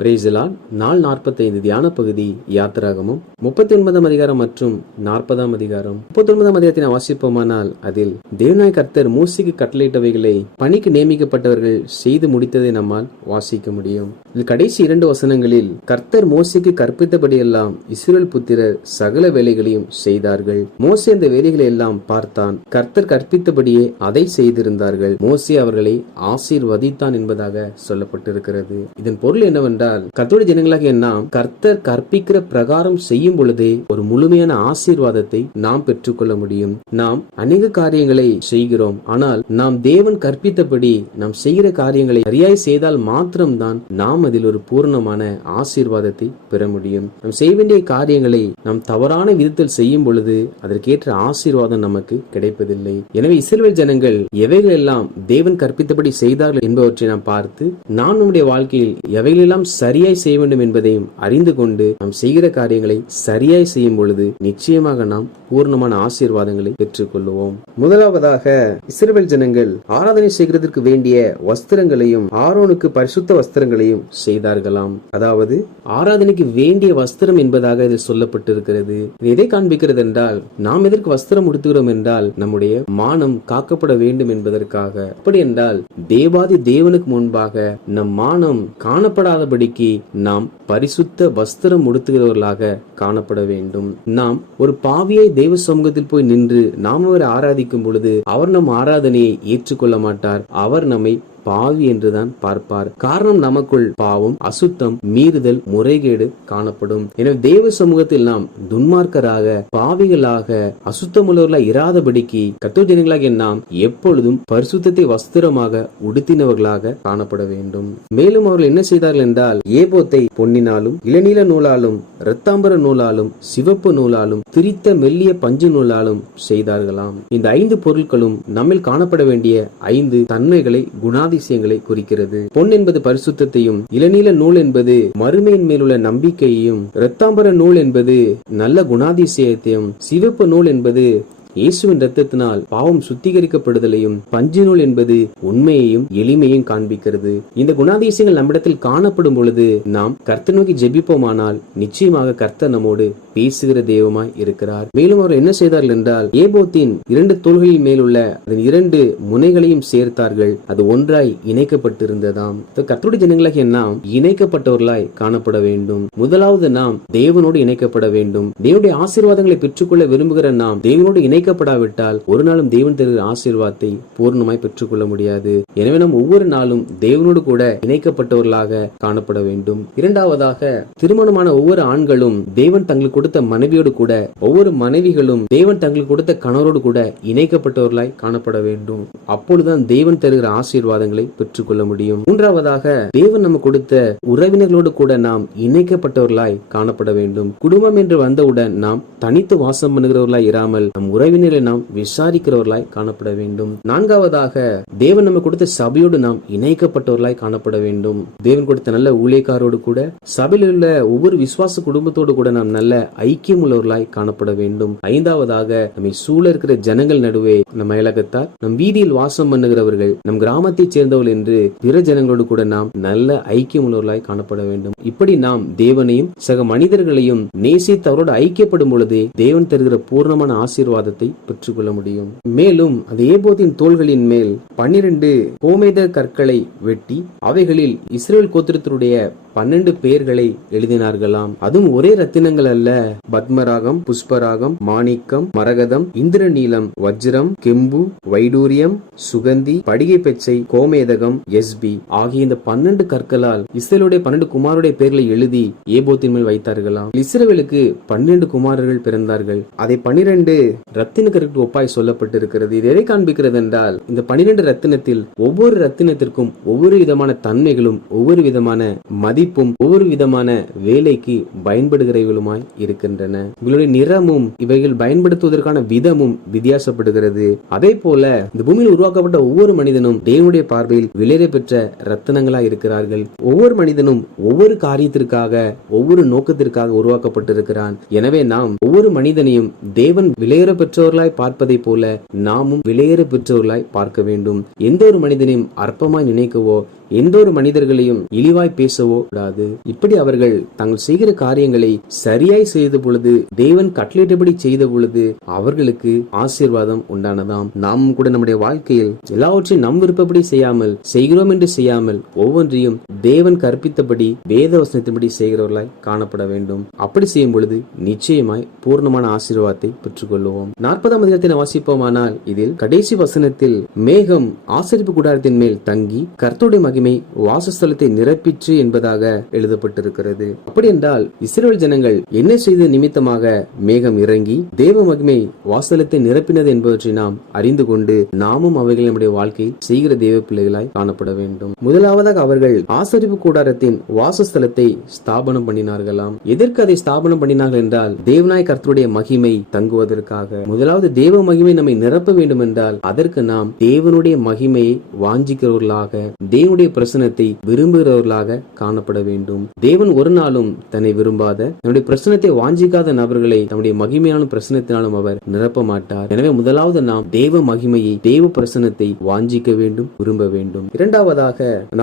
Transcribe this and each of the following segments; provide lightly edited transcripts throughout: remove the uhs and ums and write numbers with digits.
பிரேசிலால் நாள் 45 தியான பகுதி யாத்திராகமும் 39ஆம் அதிகாரம் மற்றும் 40ஆம் அதிகாரம். 39ஆம் அதிகாரத்தினை வாசிப்போமானால் அதில் தேவனாய் கர்த்தர் மோசேக்கு கட்டளையிட்டவைகளை பணிக்கு நியமிக்கப்பட்டவர்கள் செய்து முடித்ததை நம்மால் வாசிக்க முடியும். இதில் கடைசி 2 வசனங்களில் கர்த்தர் மோசேக்கு கற்பித்தபடியெல்லாம் இஸ்ரவேல் புத்திரர் சகல வேலைகளையும் செய்தார்கள். மோசே அந்த வேலைகளை எல்லாம் பார்த்தான். கர்த்தர் கற்பித்தபடியே அதை செய்திருந்தார்கள். மோசே அவர்களை ஆசீர்வதித்தான் என்பதாக சொல்லப்பட்டிருக்கிறது. இதன் பொருள் என்னவென்றால், கர்த்தருடைய ஜனங்களாகிய நாம் கர்த்தர் கற்பிக்கிற பிரகாரம் செய்யும் பொழுதே ஒரு முழுமையான ஆசீர்வாதத்தை நாம் பெற்றுக்கொள்ள முடியும். நாம் அநேக காரியங்களை செய்கிறோம், ஆனால் நாம் தேவன் கற்பித்தபடி நாம் செய்கிற காரியங்களை சரியாய் செய்தால் மாத்திரம்தான் நாம் அதில் ஒரு பூர்ணமான ஆசீர்வாதத்தை பெற முடியும். நாம் செய்ய வேண்டிய காரியங்களை நாம் தவறான விதத்தில் செய்யும் பொழுது அதற்கேற்ற ஆசீர்வாதம் நமக்கு கிடைப்பதில்லை. எனவே இஸ்ரவேல் ஜனங்கள் எவைகள் எல்லாம் தேவன் கற்பித்தபடி செய்தார்கள் என்பவற்றை நாம் பார்த்து நாம் நம்முடைய வாழ்க்கையில் எவைகளெல்லாம் சரியாய் செய்ய வேண்டும் என்பதையும் அறிந்து கொண்டு நாம் செய்கிற காரியங்களை சரியாய் செய்யும் பொழுது நிச்சயமாக நாம் பூர்ணமான ஆசீர்வாதங்களை பெற்றுக் கொள்வோம். முதலாவதாக இஸ்ரவேல் ஜனங்கள் ஆராதனை செய்கிறதற்கு வேண்டிய வஸ்திரங்களையும் ஆரோனுக்கு பரிசுத்த வஸ்திரங்களையும் செய்தார்களாம். அதாவது ஆராதனைக்கு வேண்டிய வஸ்திரம் என்பதாக இதில் சொல்லப்பட்டிருக்கிறது. எதை காண்பிக்கிறது என்றால், நாம் எதற்கு வஸ்திரம் உடுத்துகிறோம் என்றால் நம்முடைய மானம் காக்கப்பட வேண்டும் என்பதற்காக. அப்படி என்றால் தேவாதி தேவனுக்கு முன்பாக நம் மானம் காணப்படாதபடிக்கு நாம் பரிசுத்த வஸ்திரம் உடுத்துகிறவர்களாக காணப்பட வேண்டும். நாம் ஒரு பாவியை தேவ சமூகத்தில் போய் நின்று நாம் அவரை ஆராதிக்கும் பொழுது அவர் நம் ஆராதனையை ஏற்றுக்கொள்ள மாட்டார். அவர் நம்மை பாவி என்றுதான் பார்ப்பார். காரணம், நமக்குள் பாவம், அசுத்தம், மீறுதல், முறைகேடு காணப்படும். எனவே தேவ சமூகத்தில் நாம் துன்மார்க்கராக, பாவிகளாக, அசுத்தமுள்ளவர்களாக இராதபடிக்கு கர்த்தருடைய ஜனங்களாகிய நாம் எப்பொழுதும் பரிசுத்தத்தை வஸ்திரமாக உடுத்தினவர்களாக காணப்பட வேண்டும். மேலும் அவர்கள் என்ன செய்தார்கள் என்றால், ஏபோத்தை பொன்னினாலும் இளநீல நூலாலும் இரத்தாம்பர நூலாலும் சிவப்பு நூலாலும் திரித்த மெல்லிய பஞ்சு நூலாலும் செய்தார்களாம். இந்த 5 பொருட்களும் நம்மில் காணப்பட வேண்டிய 5 தன்மைகளை, குணாதிசயங்களை குறிக்கிறது. பொன் என்பது பரிசுத்தத்தையும், இளநீல நூல் என்பது மறுமையின் மேலுள்ள நம்பிக்கையையும், இரத்தாம்பர நூல் என்பது நல்ல குணாதிசயத்தையும், சிவப்பு நூல் என்பது இயேசுவின் இரத்தத்தினால் பாவம் சுத்திகரிக்கப்படுதலையும், பஞ்சு நூல் என்பது உண்மையையும் எளிமையும் காண்பிக்கிறது. இந்த குணாதிசயங்கள் நம்மிடத்தில் காணப்படும் பொழுது நாம் கர்த்தர் நோக்கி ஜெபிப்போமானால் நிச்சயமாக கர்த்தர் நம்மோடு பேசுகிற தெய்வமாய் இருக்கிறார். மேலும் அவர் என்ன செய்தார்கள் என்றால், ஏபோத்தின் 2 தோள்களின் மேலுள்ள அதன் 2 முனைகளையும் சேர்த்தார்கள். அது ஒன்றாய் இணைக்கப்பட்டிருந்ததாம். கர்த்தருடைய ஜனங்களாகிய நாம் இணைக்கப்பட்டவர்களாய் காணப்பட வேண்டும். முதலாவது நாம் தேவனோடு இணைக்கப்பட வேண்டும். தேவனுடைய ஆசீர்வாதங்களை பெற்றுக்கொள்ள விரும்புகிற நாம் தேவனோடு இணைக்கப்படாவிட்டால் ஒரு நாளும் தேவன் தருகிற ஆசீர்வாதத்தை பூர்ணமாய் பெற்றுக்கொள்ள முடியாது. எனவே நாம் ஒவ்வொரு நாளும் தேவனோடு கூட இணைக்கப்பட்டவர்களாக காணப்பட வேண்டும். இரண்டாவதாக, திருமணமான ஒவ்வொரு ஆண்களும் தேவன் தங்களுக்கு கொடுத்த மனைவியோடு கூட, ஒவ்வொரு மனைவிகளும் தேவன் தங்களுக்கு கொடுத்த கணவரோடு கூட இணைக்கப்பட்டவர்களாய் காணப்பட வேண்டும். அப்பொழுதுதான் தேவன் தருகிற ஆசீர்வாதங்களை பெற்றுக்கொள்ள முடியும். மூன்றாவதாக, தேவன் நமக்கு கொடுத்த உறவினர்களோடு கூட நாம் இணைக்கப்பட்டவர்களாய் காணப்பட வேண்டும். குடும்பம் என்று வந்தவுடன் நாம் தனித்து வாசம் பண்ணுகிறவர்களாய் இராமல் நம் உறவினர்களை நாம் விசாரிக்கிறவர்களாய் காணப்பட வேண்டும். நான்காவதாக, தேவன் நமக்கு கொடுத்த சபையோடு நாம் இணைக்கப்பட்டவர்களாய் காணப்பட வேண்டும். தேவன் கொடுத்த நல்ல ஊழியக்காரோடு கூட, சபையில் உள்ள ஒவ்வொரு விசுவாச குடும்பத்தோடு கூட நாம் நல்ல ஐக்கியம் உள்ளவர்களாய் காணப்பட வேண்டும். ஐந்தாவதாக, நம்மை சூழ இருக்கிற ஜனங்கள் நடுவே, நம் அயலகத்தார், நம் வீதியில் வாசம் பண்ணுகிறவர்கள், நம் கிராமத்தைச் சேர்ந்தவர்கள் என்று பிற ஜனங்களோடு கூட நாம் நல்ல ஐக்கியம் உள்ளவர்களாய் காணப்பட வேண்டும். இப்படி நாம் தேவனையும் சக மனிதர்களையும் நேசித்து அவரோடு ஐக்கியப்படும் பொழுது தேவன் தருகிற பூர்ணமான ஆசீர்வாதத்தை பெற்றுக்கொள்ள முடியும். மேலும் அந்த ஏபோத்தின் தோள்களின் மேல் 12 கோமேத கற்களை வெட்டி அவைகளில் இஸ்ரவேல் கோத்திரத்தினுடைய 12 பெயர்களை எழுதினார்களாம். அதுவும் ஒரே ரத்தினங்கள் அல்ல. பத்மராகம், புஷ்பராகம், மாணிக்கம், மரகதம், இந்திரநீலம், வஜ்ரம், கெம்பு, வைடூரியம், சுகந்தி, படிகை பெச்சை, கோமேதகம், எஸ்பி ஆகிய இந்த 12 கற்களால் இஸ்ரவேலுடைய 12 குமாரருடைய பெயர்களை எழுதி ஏபோத்தின் மேல் வைத்தார்களாம். இஸ்ரவேலுக்கு 12 குமாரர்கள் பிறந்தார்கள். அதை 12 ரத்தின கற்களுக்கு ஒப்பாய் சொல்லப்பட்டிருக்கிறது. இது எதை காண்பிக்கிறது என்றால், இந்த 12 ரத்தினத்தில் ஒவ்வொரு ரத்தினத்திற்கும் ஒவ்வொரு விதமான தன்மைகளும், ஒவ்வொரு விதமான மதிப்பும், ஒவ்வொரு விதமான வேலைக்கு பயன்படுகிறவர்களுமாய் இருக்கின்றன. இவர்களுடைய நிறமும் இவைகள் பயன்படுத்துவதற்கான விதமும் வித்தியாசப்படுகிறது. அதே போல இந்த பூமியில் உருவாக்கப்பட்ட ஒவ்வொரு மனிதனும் தேவனுடைய பார்வையில் விலையேற பெற்ற ரத்தினங்களாய் இருக்கிறார்கள். ஒவ்வொரு மனிதனும் ஒவ்வொரு காரியத்திற்காக, ஒவ்வொரு நோக்கத்திற்காக உருவாக்கப்பட்டிருக்கிறான். எனவே நாம் ஒவ்வொரு மனிதனையும் தேவன் விலையேற பெற்றவர்களாய் பார்ப்பதை போல நாமும் விலையேற பெற்றவர்களாய் பார்க்க வேண்டும். எந்த ஒரு மனிதனையும் அற்பமாய் நினைக்கவோ எந்த ஒரு மனிதர்களையும் இழிவாய் பேசவோ கூடாது. இப்படி அவர்கள் தாங்கள் செய்கிற காரியங்களை சரியாய் செய்த பொழுது, தேவன் கட்டளையிட்டபடி செய்த பொழுது அவர்களுக்கு ஆசீர்வாதம் உண்டானதாம். நாமும் கூட நம்முடைய வாழ்க்கையில் எல்லாவற்றையும் நம் விருப்பப்படி செய்கிறோம் என்று செய்யாமல் ஒவ்வொன்றையும் தேவன் கற்பித்தபடி வேத வசனத்தின்படி செய்கிறவர்களாய் காணப்பட வேண்டும். அப்படி செய்யும் பொழுது நிச்சயமாய் பூர்ணமான ஆசீர்வாதத்தை பெற்றுக்கொள்வோம். 40ஆம் அதிகாரத்தை வாசிப்போமானால் இதில் கடைசி வசனத்தில் மேகம் ஆசரிப்பு கூடாரத்தின் மேல் தங்கி கர்த்தருடைய மகிமை வாசஸ்தலத்தை நிரப்பிற்று என்பதாக எழுதப்பட்டிருக்கிறது. அப்படி என்றால் இஸ்ரவேல் ஜனங்கள் என்ன செய்த நிமித்தமாக மேகம் இறங்கி தேவ மகிமை வாசஸ்தலத்தை நிரப்பினது என்பவற்றை நாம் அறிந்து கொண்டு நாமும் அவைகள் நம்முடைய வாழ்க்கையில் செய்கிற தேவ பிள்ளைகளாய் காணப்பட வேண்டும். முதலாவதாக அவர்கள் ஆசரிப்பு கூடாரத்தின் வாசஸ்தலத்தை ஸ்தாபனம் பண்ணினார்களாம். எதற்கு அதை ஸ்தாபனம் பண்ணினார்கள் என்றால் தேவனாய் கர்த்தருடைய மகிமை தங்குவதற்காக. முதலாவது தேவ மகிமை நம்மை நிரப்ப வேண்டும் என்றால் அதற்கு நாம் தேவனுடைய மகிமையை வாஞ்சிக்கிறவர்களாக, தேவனுடைய பிரசனத்தை விரும்புகிறவர்களாக காணப்பட வேண்டும். தேவன் ஒரு நாளும் தன்னை விரும்பாத, நம்முடைய பிரசனத்தை வாஞ்சிக்காத நபர்களை தன்னுடைய மகிமையாலும் பிரசனத்தினாலும் அவர் நிரப்ப மாட்டார். எனவே முதலாவது நாம் தேவ மகிமையை, தேவ பிரசனத்தை வாஞ்சிக்க வேண்டும், விரும்ப வேண்டும். இரண்டாவதாக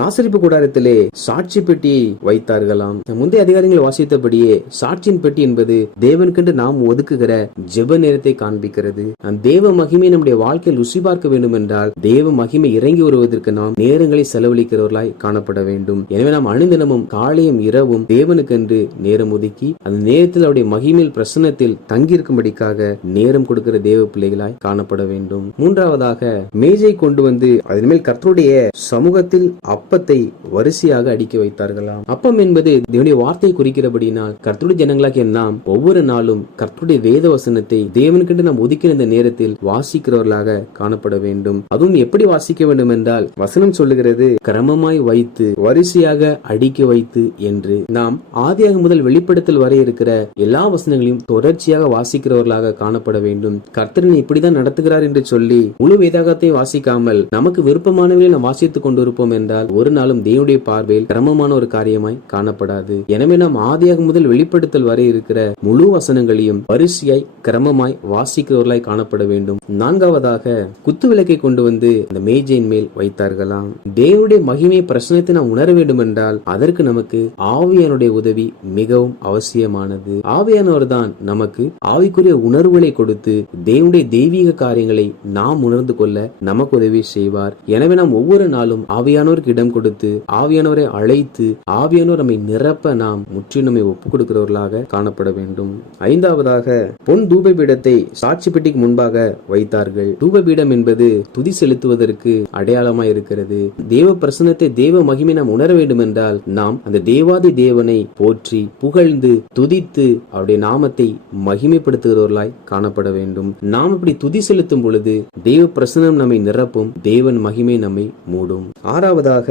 ஆசரிப்பு கூடாரத்திலே சாட்சி பெட்டியை வைத்தார்களாம். முந்தைய அதிகாரங்கள் வாசித்தபடியே சாட்சியின் பெட்டி என்பது தேவனுக்கென்று நாம் ஒதுக்குகிற ஜெப நேரத்தை காண்பிக்கிறது. தேவ மகிமை நம்முடைய வாழ்க்கையில் ருசி பார்க்க வேண்டும் என்றால் தேவ மகிமை இறங்கி வருவதற்கு நாம் நேரங்களை செலவழிக்கிறவர்களாய் காணப்பட வேண்டும். எனவே நாம் அனுதினமும் காலையும் இரவும் தேவனுக்கென்று நேரம் ஒதுக்கி அந்த நேரத்தில் அவருடைய மகிமையில் பிரசன்னத்தில் தங்கியிருக்கும்படிக்காக நேரம் கொடுக்கிற தேவ பிள்ளைகளாய் காணப்பட வேண்டும். மூன்றாவதாக மேஜை கொண்டு வந்து அதன் மேல் கர்த்தருடைய சமூகத்தில் அப்பத்தை வரிசையாக அடுக்கி வைத்தார்களாம். அப்பம் என்பது தேவனுடைய வார்த்தையை குறிக்கிறபடினால் கர்த்தருடைய ஜனங்களாகிய நாம் ஒவ்வொரு நாளும் கர்த்தருடைய வேத வசனத்தை தேவனுக்கென்று நாம் ஒதுக்கின இந்த நேரத்தில் வாசிக்கிறவர்களாக காணப்பட வேண்டும். அதுவும் எப்படி வாசிக்க வேண்டும் என்றால் வசனம் சொல்லுகிறது கிரமமாய் வைத்து வரிசையாக அடுக்கி வைத்து என்று. நாம் ஆதியாக முதல் வெளிப்படுத்தல் வரை இருக்கிற எல்லா வசனங்களையும் தொடர்ச்சியாக வாசிக்கிறவர்களாக காணப்பட வேண்டும். கர்த்தரன் இப்படிதான் நடத்துகிறார் என்று சொல்லி முழு வேதாகத்தை வாசிக்காமல் நமக்கு விருப்பமானவர்களை நாம் வாசித்துக் கொண்டிருப்போம் என்றால் ஒரு நாளும் தேவனுடைய பார்வையில் கிரமமான ஒரு காரியமாய் காணப்படாது. எனவே நாம் ஆதியாக முதல் வெளிப்படுத்தல் வரை இருக்கிற முழு வசனங்களையும் வரிசையாய் கிரமமாய் வாசிக்கிறவர்களாய் காணப்பட வேண்டும். நான்காவதாக குத்து விளக்கை கொண்டு வந்து அந்த மேஜையின் மேல் வைத்தார்களாம். தேவனுடைய மகிமை பிரசனத்தை நாம் உணர வேண்டும் என்றால் அதற்கு நமக்கு ஆவியானுடைய உதவி மிகவும் அவசியமானது. ஆவியானவர் தான் நமக்கு ஆவிக்குரிய உணர்வுகளை கொடுத்து தேவனுடைய தெய்வீக காரியங்களை நாம் உணர்ந்து கொள்ள நமக்கு உதவி செய்வார். எனவே நாம் ஒவ்வொரு நாளும் ஆவியானோருக்கு இடம் கொடுத்து ஆவியானவரை அழைத்து ஆவியானோர் நம்மை நிரப்ப நாம் முற்றிலும் நம்மை ஒப்புக் கொடுக்கிறவர்களாக காணப்பட வேண்டும். ஐந்தாவதாக பொன் தூபபீடத்தை சாட்சி பெட்டிக்கு முன்பாக வைத்தார்கள். தூபபீடம் என்பது துதி செலுத்துவதற்கு அடையாளமாய் இருக்கிறது. தேவ பிரசன்னத்தை, தேவ மகிமை நாம் உணர வேண்டும் என்றால் நாம் அந்த தேவாதி தேவனை போற்றி புகழ்ந்து துதித்து அவருடைய நாமத்தை மகிமைப்படுத்துகிறவர்களாய் காணப்பட வேண்டும். நாம் இப்படி துதி செலுத்தும் பொழுது தேவ பிரசன்னம் நம்மை நிரப்பும், தேவன் மகிமை நம்மை மூடும். ஆறாவதாக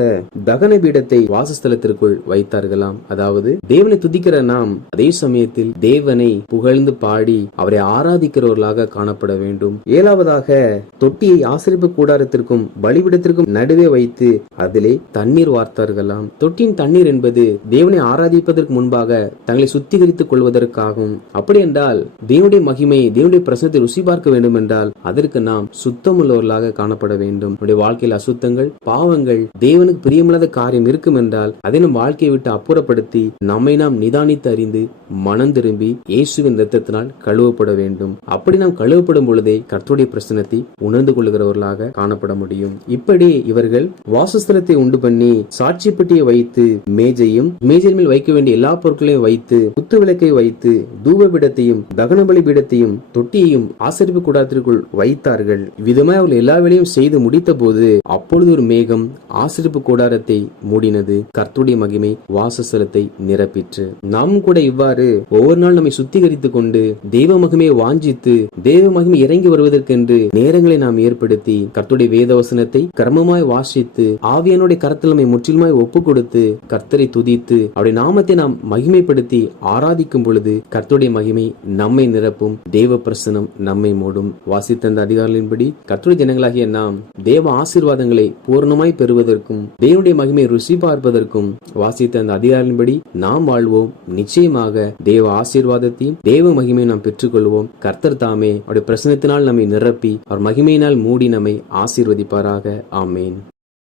தகன பீடத்தை வாசஸ்தலத்திற்குள் வைத்தார்களாம். அதாவது தேவனை துதிக்கிற நாம் அதே சமயத்தில் தேவனை புகழ்ந்து பாடி அவரை ஆராதிக்கிறவர்களாக காணப்பட வேண்டும். ஏழாவதாக தொட்டியை ஆசரிப்பு கூடாரத்திற்கும் பலிபீடத்திற்கும் நடுவே வைத்து அதிலே தண்ணீர் வார்த்தார்களாம். தொட்டியின் தண்ணீர் என்பது தேவனை ஆராதிப்பதற்கு முன்பாக தங்களை சுத்திகரித்துக் கொள்வதற்காகும். அப்படி என்றால் தேவனுடைய மகிமையை, தேவனுடைய பிரசனத்தை ருசி பார்க்க வேண்டும் என்றால் அதற்கு நாம் சுத்தமுள்ளவர்களாக காணப்பட வேண்டும். நம்முடைய வாழ்க்கையில் அசுத்தங்கள், பாவங்கள், தேவனுக்கு பிரியமில்லாத காரியம் இருக்கும் என்றால் அதை நம் வாழ்க்கையை விட்டு அப்புறப்படுத்தி நம்மை நாம் நிதானித்து அறிந்து மனம் திரும்பி இயேசுவின் இரத்தத்தினால் கழுவப்பட வேண்டும். அப்படி நாம் கழுவப்படும் பொழுதே கர்த்தருடைய பிரசனத்தை உணர்ந்து கொள்கிறவர்களாக காணப்பட முடியும். இப்படி இவர்கள் வாசஸ்தலத்தை உண்டு பண்ணி சாட்சி பெட்டியை வைத்து மேஜையும் மேஜையின் மேல் வைக்க வேண்டிய எல்லா பொருட்களையும் வைத்து குத்து விளக்கை வைத்து தூபபீடத்தையும் தகனபலி பீடத்தையும் தொட்டியையும் ஆசரிப்பு கூடாரத்திற்குள் வைத்தார்கள். விதமாய் அவர்கள் எல்லா வேலையும் செய்து முடித்த போது அப்பொழுது ஒரு மேகம் ஆசரிப்பு கூடாரத்தை மூடினது. கர்த்தருடைய மகிமை வாசஸ்தலத்தை நிரப்பிற்று. நாம் கூட இவ்வாறு ஒவ்வொரு நாள் நம்மை சுத்திகரித்துக் கொண்டு தெய்வ மகிமையை வாஞ்சித்து தேவ மகிமை இறங்கி வருவதற்கென்று நேரங்களை நாம் ஏற்படுத்தி கர்த்தருடைய வேத வசனத்தை கிரமமாய் வாசித்து ஆவியானுடைய கரத்தில் நம்மை முற்றிலுமாய் ஒப்புக் கொடுத்து கர்த்தரை துதித்து அவருடைய நாமத்தை நாம் மகிமைப்படுத்தி ஆராதிக்கும் பொழுது கர்த்தருடைய மகிமை நம்மை நிரப்பும், தேவ பிரசனம் நம்மை மூடும். வாசித்த அந்த அதிகாரங்களின்படி கர்த்தருடைய ஜனங்களாகிய நாம் தேவ ஆசீர்வாதங்களை பூர்ணமாய் பெறுவதற்கும் தேவனுடைய மகிமை ருசி பார்ப்பதற்கும் வாசித்த அந்த அதிகாரங்களின்படி நாம் வாழ்வோம். நிச்சயமாக தேவ ஆசீர்வாதத்தையும் தேவ மகிமையை நாம் பெற்றுக்கொள்வோம். கர்த்தர் தாமே அவருடைய பிரசனத்தினால் நம்மை நிரப்பி அவர் மகிமையினால் மூடி நம்மை ஆசீர்வதிப்பாராக. ஆமேன்.